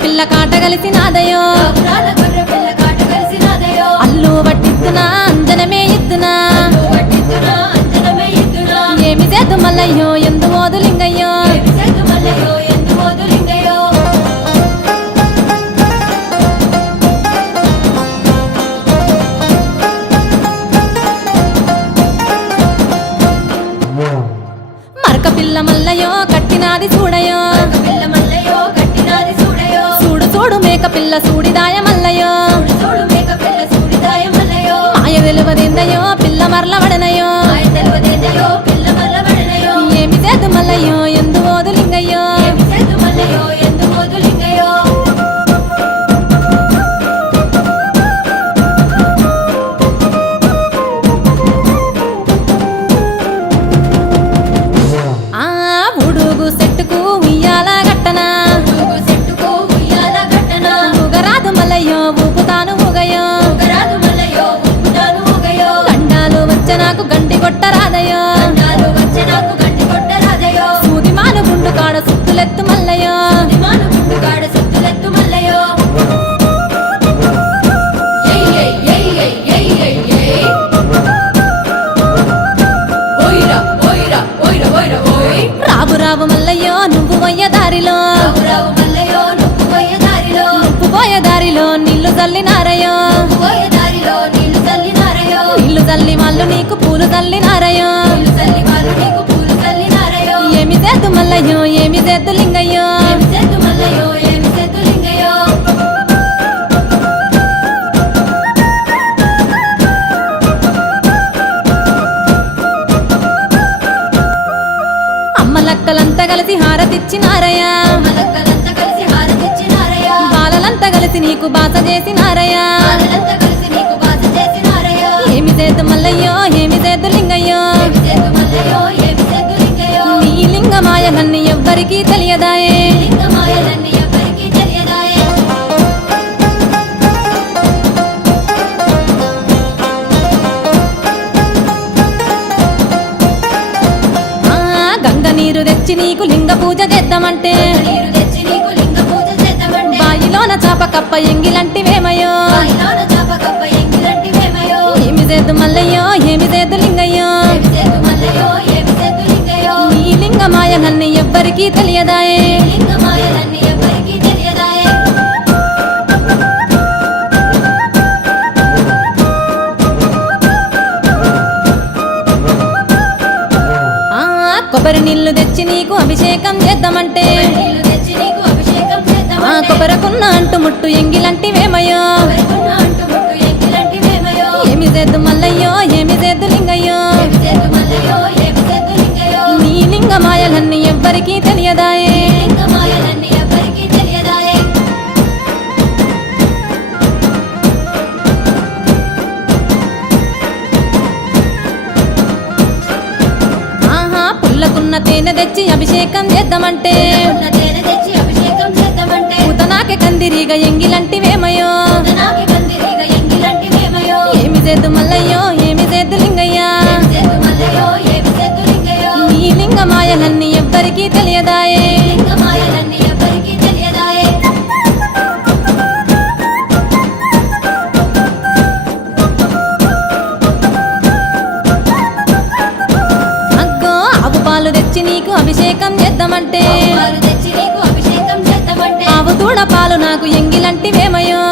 పిల్ల కాట కలిసినాదయో అల్లు పట్టిద్దునా అంజనమే ఇద్దునా ఏమి చేద్దు మల్లయ్యో ఎందు మోదులింగయ్యో మరక పిల్ల మల్లయ్యో కట్టినాది చూడయో చూడు చూడు మేక పిల్ల సూడిదాయ మల్లయ్యో మాయ వెలువదేందయో పిల్ల మరల వడనయో ఏమి చేద్దు మల్లయ్యో ఎందు మోదులింగయ్యో ఆ ఉడుగు సెట్టుకు ఉయ్యాల గట్టనా ఊగరాదు మల్లయ్యో ఊపుతాను ఊగయో గండాలు వచ్చే నాకు గంటి కొట్టరాదయో సూది మాను గుండు కాడ సుత్తులెత్తు మల్లయ్యో రావు రావు మల్లయ్యో నువ్వు పోయే దారిలో నువ్వు పోయే దారిలో నీళ్లు చల్లినారయో నీళ్లు చల్లి వాళ్ళు నీకు పూలు చల్లినారయో ఏమి చేద్దు మల్లయ్యో ఏమి చేద్దు లింగయ్యో అమ్మలక్కలంతా కలిసి హారతిచ్చినారయ్యా బాలలంతా కలిసి నీకు బాస చేసినారయ్యా ఏమి చేద్దు మల్లయ్యో ఏమి చేద్దు లింగయ్యో నీ లింగమాయలన్నీ ఎవ్వరికీ తెలియదాయే గంగ నీరు తెచ్చి నీకు లింగ పూజ చేద్దామంటే బాయిలోన చాప కప్ప ఎంగిలంటివేమయో ఏమి చేద్దు మల్లయ్యో ఏమి చేద్దు లింగయ్యో నీ లింగమాయలన్నీ ఎవ్వరికీ తెలియదాయే కొబ్బరి నీళ్లు తెచ్చి నీకు అభిషేకం చేద్దామంటే కొబ్బరకున్న అంటు ముట్టు ఎంగిలంటివేమయో ఏమి చేద్దు మల్లయ్యో ఏమి చేద్దు లింగయ్యో నీ లింగమాయలన్నీ ఎవ్వరికీ తెలియదాయే పుల్లకున్న తేనె తెచ్చి అభిషేకం చేద్దామంటే పూతనాకే కందిరీగ ఎంగిలంటివేమయో ఏమి చేద్దు మల్లయ్యో ఏమి చేద్దు లింగయ్యా నీ లింగమాయలన్నీ ఎవ్వరికీ తెలియదాయే పాలు తెచ్చి నీకు అభిషేకం చేద్దామంటే ఆవు దూడ పాలు నాకు ఎంగిలంటివేమయో